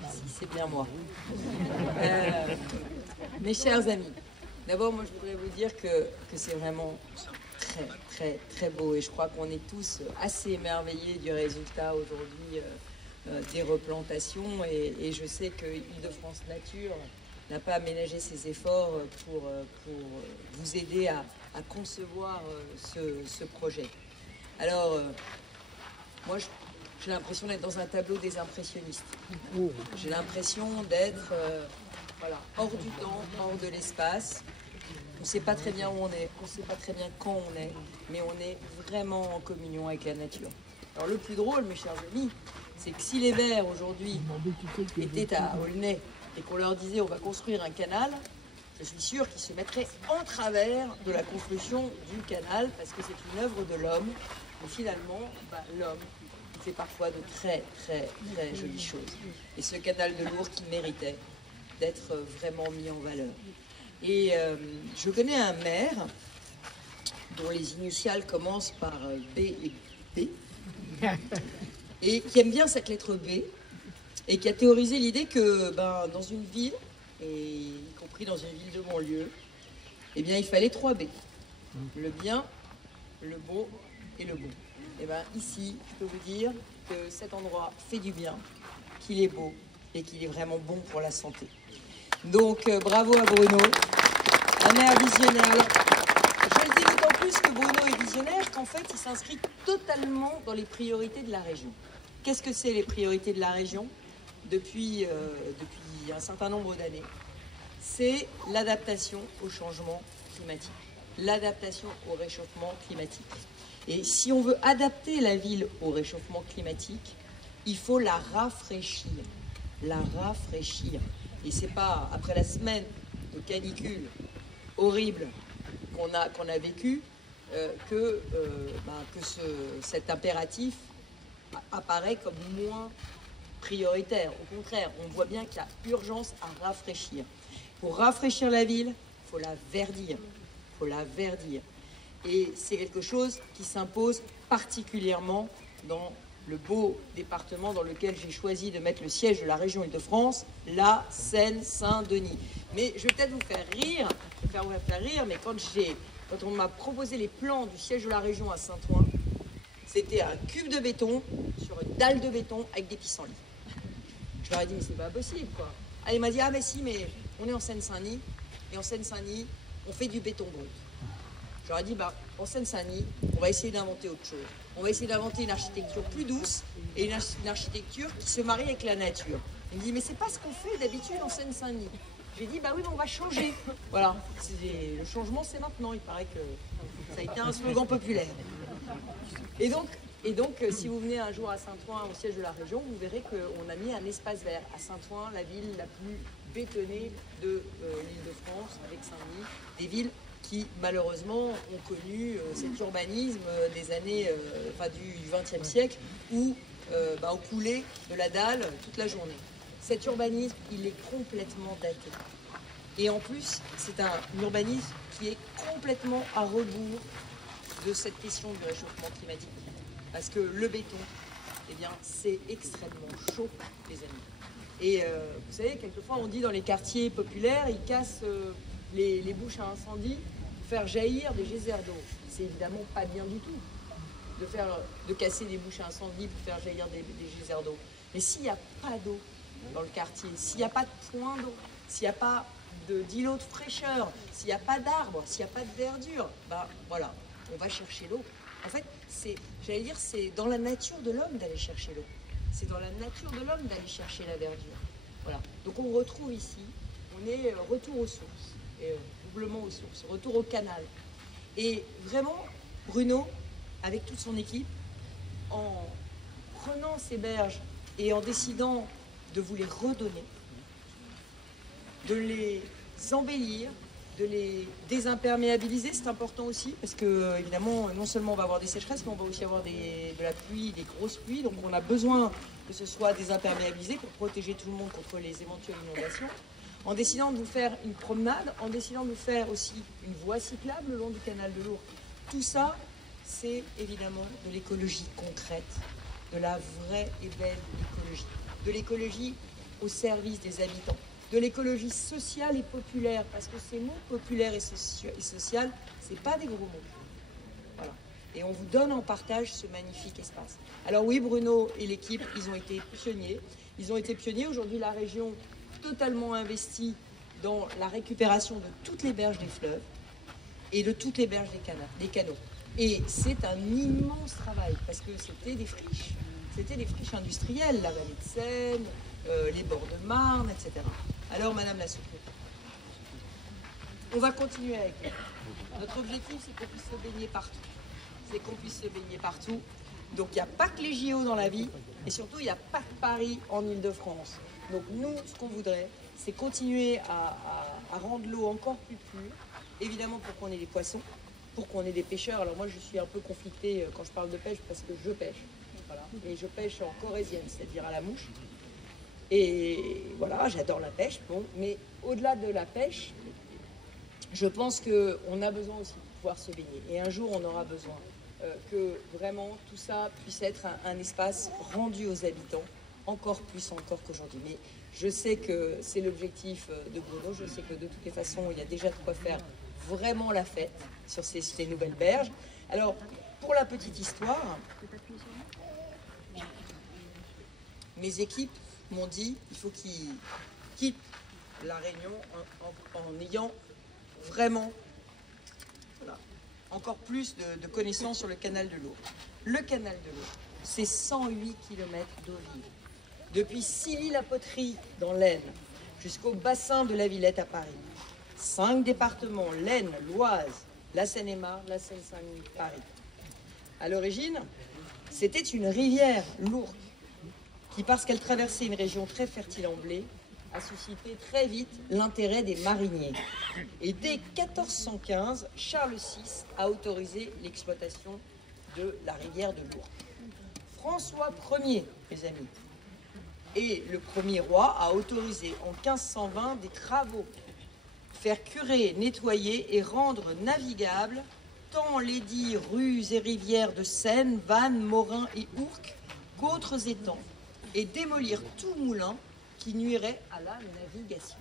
Merci, c'est bien moi. Mes chers amis, d'abord, moi, je voudrais vous dire que c'est vraiment très, très, très beau. Et je crois qu'on est tous assez émerveillés du résultat aujourd'hui des replantations. Et je sais que Île-de-France Nature n'a pas aménagé ses efforts pour vous aider à concevoir ce projet. Alors, moi, j'ai l'impression d'être dans un tableau des impressionnistes. J'ai l'impression d'être voilà, hors du temps, hors de l'espace. On ne sait pas très bien où on est, on ne sait pas très bien quand on est, mais on est vraiment en communion avec la nature. Alors le plus drôle, mes chers amis, c'est que si les Verts aujourd'hui étaient à Aulnay et qu'on leur disait on va construire un canal, je suis sûr qu'ils se mettraient en travers de la construction du canal parce que c'est une œuvre de l'homme. Et finalement, l'homme fait parfois de très, très, très jolies choses. Et ce canal de l'Our qui méritait d'être vraiment mis en valeur. Et je connais un maire dont les initiales commencent par B et B, et qui aime bien cette lettre B, et qui a théorisé l'idée que dans une ville, et y compris dans une ville de banlieue, eh bien, il fallait 3 B. Le bien, le beau et le bon. Et bien ici, je peux vous dire que cet endroit fait du bien, qu'il est beau et qu'il est vraiment bon pour la santé. Donc bravo à Bruno, un maire visionnaire. Alors, je le dis d'autant plus que Bruno est visionnaire qu'en fait il s'inscrit totalement dans les priorités de la région. Qu'est-ce que c'est les priorités de la région depuis un certain nombre d'années? C'est l'adaptation au changement climatique, l'adaptation au réchauffement climatique. Et si on veut adapter la ville au réchauffement climatique, il faut la rafraîchir. La rafraîchir. Et c'est pas après la semaine de canicule horrible qu'on a vécu que cet impératif apparaît comme moins prioritaire. Au contraire, on voit bien qu'il y a urgence à rafraîchir. Pour rafraîchir la ville, il faut la verdir. Il faut la verdir. Et c'est quelque chose qui s'impose particulièrement dans le beau département dans lequel j'ai choisi de mettre le siège de la région Île-de-France, la Seine-Saint-Denis. Mais je vais peut-être vous faire rire, mais quand on m'a proposé les plans du siège de la région à Saint-Ouen, c'était un cube de béton sur une dalle de béton avec des pissenlits. Je leur ai dit, mais c'est pas possible, quoi. Ah, il m'a dit, ah mais si, mais on est en Seine-Saint-Denis, et en Seine-Saint-Denis, on fait du béton brut. Je leur ai dit, en Seine-Saint-Denis, on va essayer d'inventer autre chose. On va essayer d'inventer une architecture plus douce et une architecture qui se marie avec la nature. Il me dit, mais c'est pas ce qu'on fait d'habitude en Seine-Saint-Denis. J'ai dit, oui, mais on va changer. Voilà, le changement, c'est maintenant. Il paraît que ça a été un slogan populaire. Et donc, si vous venez un jour à Saint-Ouen, au siège de la région, vous verrez qu'on a mis un espace vert à Saint-Ouen, la ville la plus bétonnée de l'Île-de-France, avec Saint-Denis, des villes qui malheureusement ont connu cet urbanisme des années du XXe siècle où on coulait de la dalle toute la journée. Cet urbanisme, il est complètement daté. Et en plus, c'est un urbanisme qui est complètement à rebours de cette question du réchauffement climatique. Parce que le béton, eh bien, c'est extrêmement chaud, les amis. Et vous savez, quelquefois, on dit dans les quartiers populaires, ils cassent les bouches à incendie pour faire jaillir des geysers d'eau. C'est évidemment pas bien du tout de casser des bouches à incendie pour faire jaillir des geysers d'eau. Mais s'il n'y a pas d'eau dans le quartier, s'il n'y a pas de point d'eau, s'il n'y a pas d'îlot de fraîcheur, s'il n'y a pas d'arbres, s'il n'y a pas de verdure, voilà, on va chercher l'eau. En fait, c'est dans la nature de l'homme d'aller chercher l'eau. C'est dans la nature de l'homme d'aller chercher la verdure. Voilà. Donc on retrouve ici, on est retour aux sources, doublement aux sources, retour au canal. Et vraiment, Bruno, avec toute son équipe, en prenant ces berges et en décidant de vous les redonner, de les embellir, de les désimperméabiliser, c'est important aussi, parce que évidemment, non seulement on va avoir des sécheresses, mais on va aussi avoir de la pluie, des grosses pluies, donc on a besoin que ce soit désimperméabilisé pour protéger tout le monde contre les éventuelles inondations. En décidant de vous faire une promenade, en décidant de vous faire aussi une voie cyclable le long du canal de l'Our, tout ça, c'est évidemment de l'écologie concrète, de la vraie et belle écologie, de l'écologie au service des habitants, de l'écologie sociale et populaire, parce que ces mots populaire et social, c'est pas des gros mots. Voilà. Et on vous donne en partage ce magnifique espace. Alors oui, Bruno et l'équipe, ils ont été pionniers. Ils ont été pionniers. Aujourd'hui, la région totalement investie dans la récupération de toutes les berges des fleuves et de toutes les berges des canaux. Et c'est un immense travail, parce que c'était des friches. C'était des friches industrielles, la vallée de Seine, les bords de Marne, etc. Alors, Madame la secrétaire, on va continuer avec elle. Notre objectif, c'est qu'on puisse se baigner partout. C'est qu'on puisse se baigner partout. Donc, il n'y a pas que les JO dans la vie, et surtout, il n'y a pas que Paris en Île-de-France. Donc, nous, ce qu'on voudrait, c'est continuer à rendre l'eau encore plus pure, évidemment pour qu'on ait des poissons, pour qu'on ait des pêcheurs. Alors moi, je suis un peu conflictée quand je parle de pêche, parce que je pêche. Voilà. Et je pêche en corrézienne, c'est-à-dire à la mouche. Et voilà, j'adore la pêche. Bon, mais au-delà de la pêche, je pense qu'on a besoin aussi de pouvoir se baigner. Et un jour, on aura besoin que vraiment tout ça puisse être un espace rendu aux habitants, encore plus encore qu'aujourd'hui. Mais je sais que c'est l'objectif de Bruno. Je sais que de toutes les façons, il y a déjà de quoi faire vraiment la fête sur ces nouvelles berges. Alors, pour la petite histoire, mes équipes m'ont dit il faut qu'ils quittent la Réunion en ayant vraiment encore plus de connaissances sur le canal de l'Ourcq. Le canal de l'Ourcq, c'est 108 km d'eau vive. Depuis Silly-la-Poterie dans l'Aisne jusqu'au bassin de la Villette à Paris. 5 départements, l'Aisne, l'Oise, la Seine-et-Marne, la Seine-Saint-Denis, Paris. À l'origine, c'était une rivière, l'Ourcq, qui, parce qu'elle traversait une région très fertile en blé, a suscité très vite l'intérêt des mariniers. Et dès 1415, Charles VI a autorisé l'exploitation de la rivière de l'Ourcq. François Ier, mes amis, et le premier roi a autorisé en 1520 des travaux, faire curer, nettoyer et rendre navigables tant les dits rues et rivières de Seine, Vannes, Morin et Ourcq qu'autres étangs, et démolir tout moulin qui nuirait à la navigation.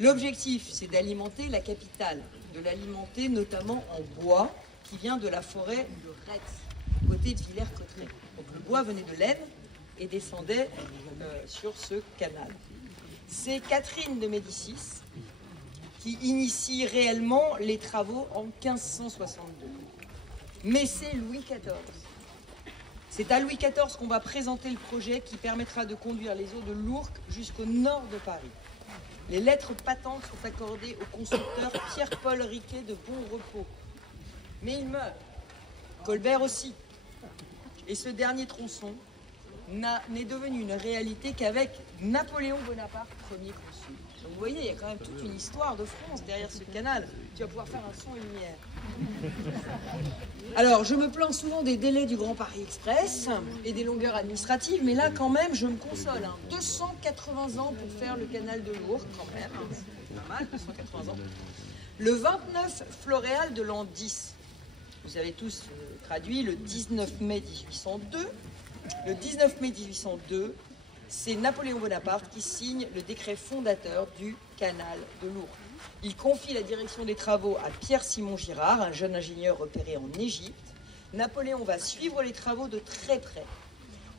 L'objectif, c'est d'alimenter la capitale, de l'alimenter notamment en bois qui vient de la forêt de Retz, côté de Villers-Cotterêts. Donc le bois venait de l'Aisne et descendait sur ce canal. C'est Catherine de Médicis qui initie réellement les travaux en 1562. Mais c'est Louis XIV. C'est à Louis XIV qu'on va présenter le projet qui permettra de conduire les eaux de l'Ourcq jusqu'au nord de Paris. Les lettres patentes sont accordées au constructeur Pierre-Paul Riquet de Bon Repos. Mais il meurt. Colbert aussi. Et ce dernier tronçon n'est devenu une réalité qu'avec Napoléon Bonaparte, premier consul. Donc vous voyez, il y a quand même toute une histoire de France derrière ce canal. Tu vas pouvoir faire un son et lumière. Alors, je me plains souvent des délais du Grand Paris Express et des longueurs administratives, mais là, quand même, je me console. 280 ans pour faire le canal de l'Ourcq, quand même. C'est pas mal, 280 ans. Le 29 floréal de l'an 10. Vous avez tous traduit le 19 mai 1802. Le 19 mai 1802, c'est Napoléon Bonaparte qui signe le décret fondateur du canal de l'Ourcq. Il confie la direction des travaux à Pierre-Simon Girard, un jeune ingénieur repéré en Égypte. Napoléon va suivre les travaux de très près.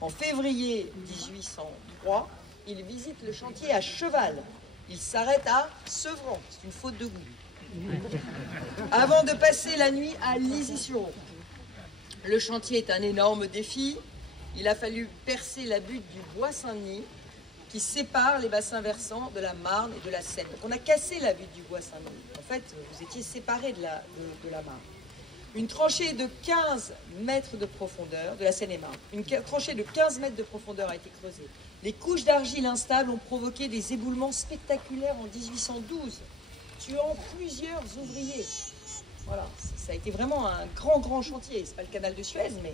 En février 1803, il visite le chantier à cheval. Il s'arrête à Sevran, c'est une faute de goût. Avant de passer la nuit à Lizy-sur-Aube. Le chantier est un énorme défi. Il a fallu percer la butte du Bois Saint-Denis qui sépare les bassins versants de la Marne et de la Seine. Donc on a cassé la butte du Bois Saint-Denis. En fait, vous étiez séparés de la Marne. Une tranchée de 15 mètres de profondeur, de la Seine-et-Marne, une tranchée de 15 mètres de profondeur a été creusée. Les couches d'argile instables ont provoqué des éboulements spectaculaires en 1812, tuant plusieurs ouvriers. Voilà, ça a été vraiment un grand chantier. C'est pas le canal de Suez, mais...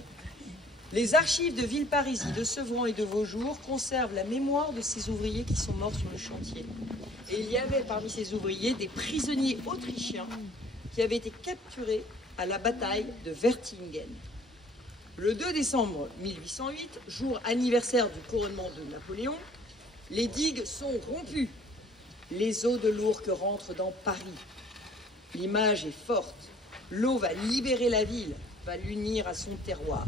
Les archives de Villeparisis, de Sevran et de Vaujours conservent la mémoire de ces ouvriers qui sont morts sur le chantier. Et il y avait parmi ces ouvriers des prisonniers autrichiens qui avaient été capturés à la bataille de Wertingen. Le 2 décembre 1808, jour anniversaire du couronnement de Napoléon, Les digues sont rompues. Les eaux de l'Ourcq rentrent dans Paris. L'image est forte. L'eau va libérer la ville, va l'unir à son terroir.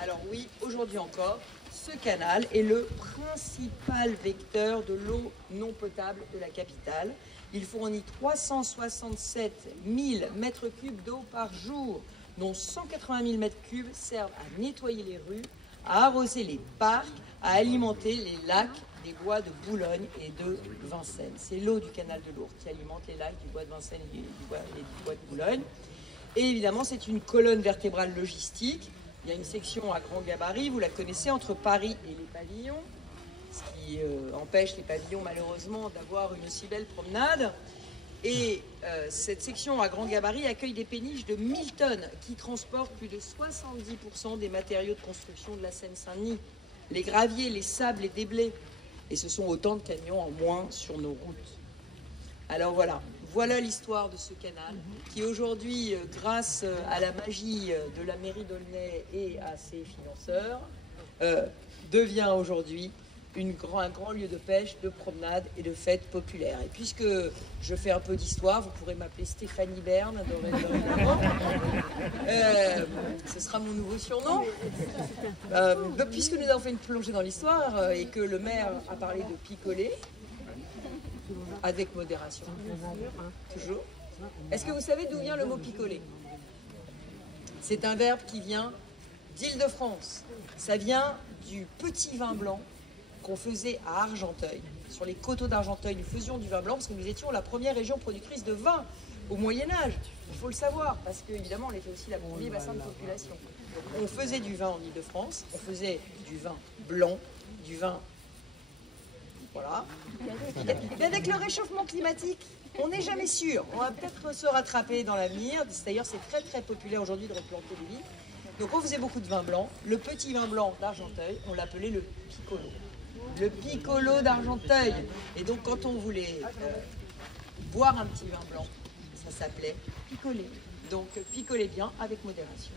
Alors oui, aujourd'hui encore, ce canal est le principal vecteur de l'eau non potable de la capitale. Il fournit 367 000 mètres cubes d'eau par jour, dont 180 000 mètres cubes servent à nettoyer les rues, à arroser les parcs, à alimenter les lacs des bois de Boulogne et de Vincennes. C'est l'eau du canal de l'Ourcq qui alimente les lacs du bois de Vincennes et du bois de Boulogne. Et évidemment, c'est une colonne vertébrale logistique. Il y a une section à grand gabarit, vous la connaissez, entre Paris et les pavillons, ce qui empêche les pavillons malheureusement d'avoir une aussi belle promenade. Et cette section à grand gabarit accueille des péniches de 1000 tonnes qui transportent plus de 70% des matériaux de construction de la Seine-Saint-Denis, les graviers, les sables, les déblais. Et ce sont autant de camions en moins sur nos routes. Alors voilà l'histoire de ce canal qui aujourd'hui, grâce à la magie de la mairie d'Aulnay et à ses financeurs, devient aujourd'hui un grand lieu de pêche, de promenade et de fête populaire. Et puisque je fais un peu d'histoire, vous pourrez m'appeler Stéphanie Bern dorénavant. Ce sera mon nouveau surnom. Puisque nous avons fait une plongée dans l'histoire et que le maire a parlé de picoler, avec modération, toujours. Est-ce que vous savez d'où vient le mot picoler? C'est un verbe qui vient d'Île-de-France. Ça vient du petit vin blanc qu'on faisait à Argenteuil. Sur les coteaux d'Argenteuil, nous faisions du vin blanc parce que nous étions la première région productrice de vin au Moyen-Âge. Il faut le savoir, parce qu'évidemment, on était aussi la premier bassin de population. Donc, on faisait du vin en Île-de-France, on faisait du vin blanc, du vin... Voilà. Mais avec le réchauffement climatique, on n'est jamais sûr. On va peut-être se rattraper dans l'avenir. D'ailleurs, c'est très très populaire aujourd'hui de replanter des vignes. Donc on faisait beaucoup de vin blanc. Le petit vin blanc d'Argenteuil, on l'appelait le piccolo. Le piccolo d'Argenteuil. Et donc quand on voulait boire un petit vin blanc, ça s'appelait picoler. Donc picolez bien avec modération.